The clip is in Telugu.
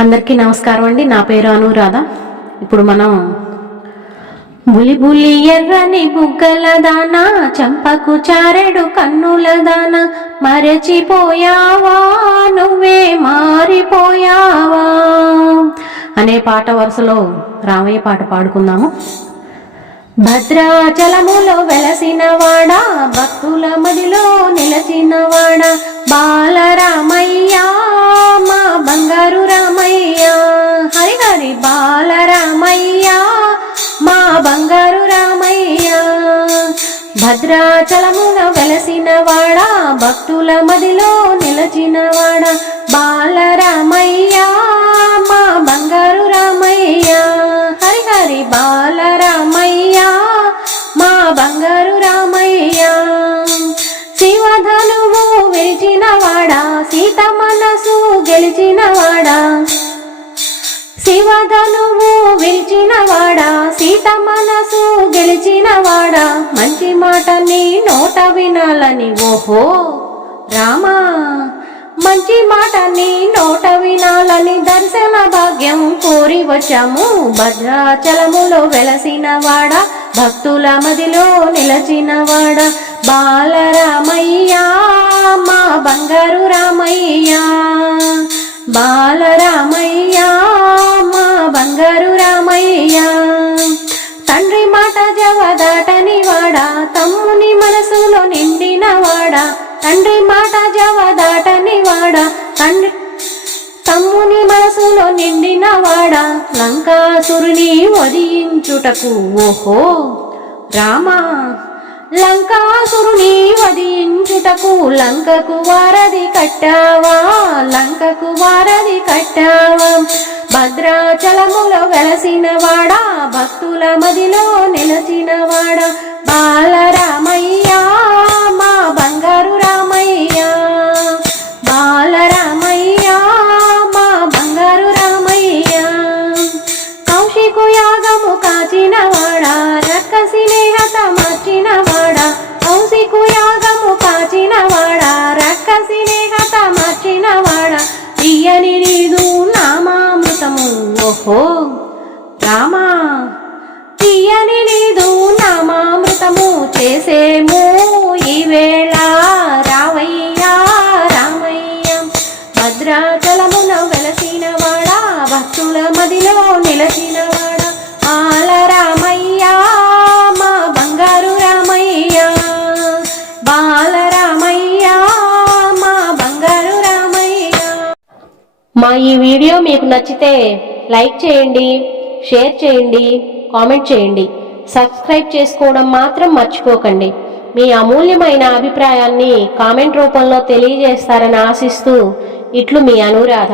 అందరికీ నమస్కారం అండి. నా పేరు అనురాధ. ఇప్పుడు మనం బులి బులి ఎర్రని బుగ్గల దానా, చంపకు చారెడు కన్నుల దానా, మరచిపోయావా నువ్వే మారిపోయావా అనే పాట వరుసలో రామయ్య పాట పాడుకుందాము. భద్రాచలములో వెలసినవాడా, భక్తుల మదిలో నిలచినవాడా, బాలరామయ్య మా బంగారు రామయ్య, హరి హరి బాలరామయ్య మా బంగారు రామయ్య. భద్రాచలములో వెలసినవాడా, భక్తుల మదిలో నిలచినవాడా, బాలరామయ్య మా బంగారు రామయ్య, హరి హరి బాలరామయ్య మా బంగారు రామయ్య. శివధనువు విరిచినవాడా, సీత మనసు గెలిచినవాడా, శివధనువు విరిచినవాడా, సీత మనసు గెలిచినవాడా, మంచి మాట నీ నోట వినాలని ఓహో రామా, మంచి మాట నీ నోట వినాలని దర్శన భాగ్యం కోరి వచ్చాము. భద్రాచలములో వెలసినవాడా, భక్తుల మదిలో నిలచినవాడా, బాలరామయ్య మా బంగారు రామయ్య, బాలరామయ్య మా బంగారు రామయ్య. తండ్రి మాట జవదాటని వాడా, తమ్ముని మనసులో నిండినవాడా, తండ్రి మాట జవదాటని వాడా, తమ్ముని మనసులో నిండినవాడా, లంకాసురుని వధించుటకు ఓహో రామా, లంకాసురుని వధించుటకు లంకకు వారధి కట్టావా, లంకకు వారధి కట్టావా. భద్రాచలములో వెలసినవాడా, భక్తుల మదిలో నిలచినవాడా, బాలరామయ్య మా బంగారు రామయ్య, బాలరామయ్య మా బంగారు రామయ్య. కౌశికు యాగము కాచినవాడా, రక్కసిని హతమార్చినవాడా, కౌశికు యాగము కాచినవాడా, రక్కసిని హతమార్చినవాడా, తీయని నీదు నామామృతము ఓహో రామా, తీయని నీదు నామామృతము చేసేము ఈవేళ రావయ్య రామయ్య. భద్రాచలమున వెలసినవాడా, భక్తుల మదిలో నిలచినవాడా, బాలరామయ్య మా బంగారు రామయ్య, బాలరామయ్య మా బంగారు రామయ్య. మా ఈ వీడియో మీకు నచ్చితే లైక్ చేయండి, షేర్ చేయండి, కామెంట్ చేయండి. సబ్స్క్రైబ్ చేసుకోవడం మాత్రం మర్చిపోకండి. మీ అమూల్యమైన అభిప్రాయాన్ని కామెంట్ రూపంలో తెలియజేస్తారని ఆశిస్తూ ఇట్లు మీ అనురాధ.